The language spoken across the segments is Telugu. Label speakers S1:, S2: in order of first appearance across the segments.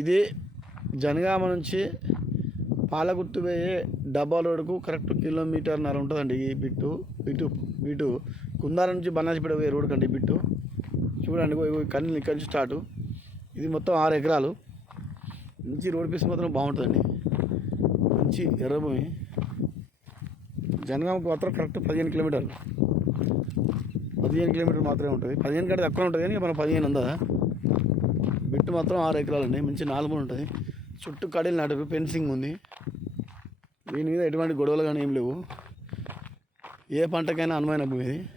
S1: ఇది జనగామ నుంచి పాలగుర్తు పోయే డబ్బా రోడ్కు కరెక్ట్ కిలోమీటర్న్నర ఉంటుందండి ఈ బిట్టు. ఇటు ఇటు కుందాల నుంచి బన్నాసిపేట పోయే రోడ్ కండి ఈ బిట్టు. చూడండి కన్నీ ఇక్కడి నుంచి స్టార్ట్. ఇది మొత్తం ఆరు ఎకరాలు. మంచి రోడ్ పీస్ మాత్రం బాగుంటుందండి. మంచి ఎర్రభూమి జనగామకు మాత్రం కరెక్ట్ పదిహేను కిలోమీటర్లు. పదిహేను కిలోమీటర్లు మాత్రమే ఉంటుంది. పదిహేను కంటే తక్కువ ఉంటుంది కానీ మనం పదిహేను ఉందా? బిట్టు మాత్రం ఆరు ఎకరాలు అండి మంచి నాలుగు ఉంటుంది. చుట్టూ కడీలు నాటారు ఫెన్సింగ్ ఉంది. దీని మీద ఎటువంటి గొడవలు కానీ ఏం లేవు. ఏ పంటకైనా అనుమైన భూమి ఇది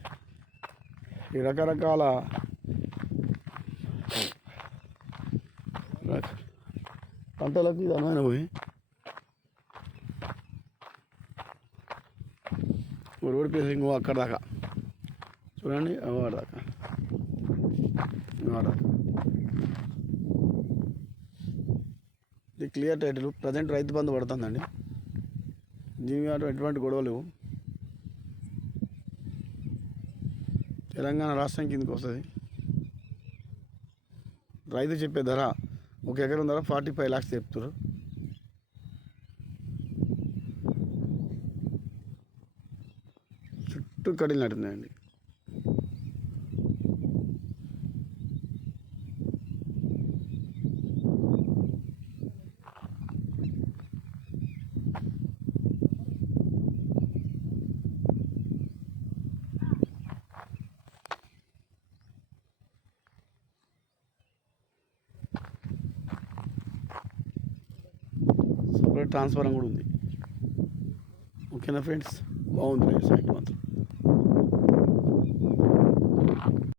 S1: ఈ రకరకాల పంటలకు ఇది అనుమైన భూమి. రోడ్ ప్లేసింగ్ అక్కడ దాకా. చూడండి అక్కడ దాకా. దాకా. ఇది clear title. Present Rythu Bandhu పడుతుందండి. దీని ఎటువంటి గొడవలు లేవు. తెలంగాణ రాష్ట్రం కిందకి వస్తుంది. రైతు చెప్పే ధర ఒక ఎకరం ధర ఫార్టీ ఫైవ్ ల్యాక్స్ చెప్తారు చుట్టూ కడిలు ట్రాన్స్ఫారం కూడా ఉంది. ఓకేనా ఫ్రెండ్స్? బాగుంది సైట్ మాత్రం.